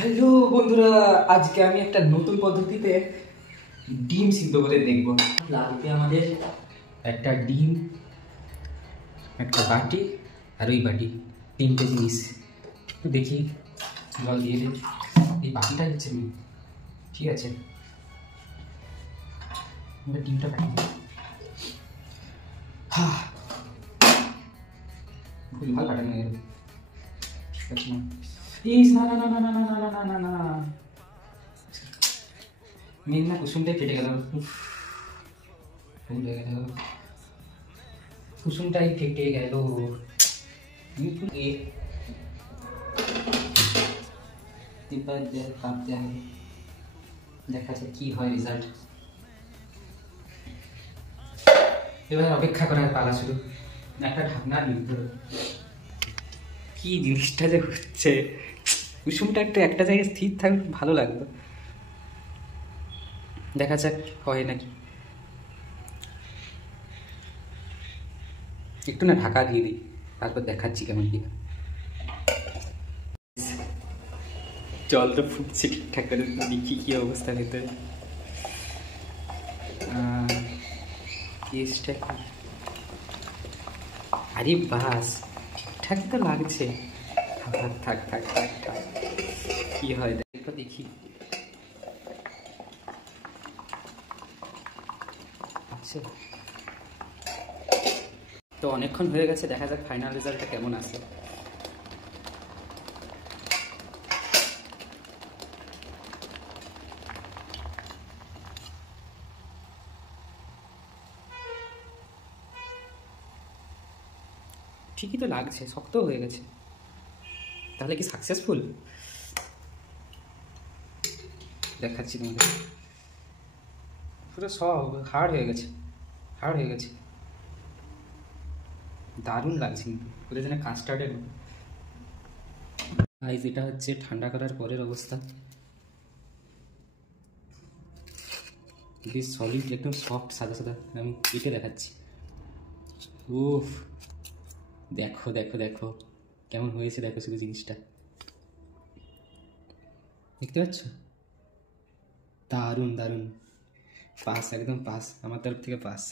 হ্যালো বন্ধুরা, আজকে আমি একটা নতুন পদ্ধতিতে ডিম সিদ্ধ করে দেখব। লাগবে আমাদের একটা ডিম, একটা বাটি, আর ওই বাটি, তিনটে জিনিস। একটু দেখি, জল দিয়ে দে। এই বাটিটা হচ্ছে মেন, ঠিক আছে? আমরা ডিমটা কাটি দিই। ভুলভাল কাটানো হয়ে গেল, ঠিক আছে না? প্লিজ না না না না না না না না না না না, মেন না, কুসুমটাই কেটে গেল। ভুল হয়ে গেল, কুসুমটাই কেটে গেল। এবার কাটতে হবে, দেখা যাক কি হয় রেজাল্ট। এবার অপেক্ষা করার পালা শুরু। একটা ঢাকনা নিতে হবে। কি জিনিসটা যে হচ্ছে, কুসুমটা একটু একটা জায়গায় স্থির থাকলে ভালো লাগতো। দেখা যাক হয় নাকি। একটু না ঢাকা দিয়ে দিই, তারপর দেখাচ্ছি কেমন কি। জল তো ফুটছে ঠিকঠাক করে, দেখি কি অবস্থা ভেতরে। কেসটা কি? আরে বাস, ঠিকঠাকই তো লাগছে। থাক থাক থাক থাক থাক, কি হয় দেখো, দেখি। আচ্ছা, তো অনেকক্ষণ হয়ে গেছে, দেখা যাক ফাইনাল রেজাল্টটা কেমন আসে। ঠিকই তো লাগছে, শক্ত হয়ে গেছে। তাহলে কি সাকসেসফুল? দেখাচ্ছি তোমাকে। পুরো সব হার্ড হয়ে গেছে, হার্ড হয়ে গেছে। দারুণ লাগছে কিন্তু, পুরো যেন কাস্টার্ডের মতো। গাইস, এটা হচ্ছে ঠান্ডা করার পরের অবস্থা। বেশ সলিড, একদম সফট, সাদা সাদা। আমি কেটে দেখাচ্ছি। উফ, দেখো দেখো দেখো কেমন হয়েছে, দেখো শুধু জিনিসটা দেখতে পাচ্ছ? দারুণ দারুণ, পাস, একদম পাস, আমার তরফ থেকে পাস।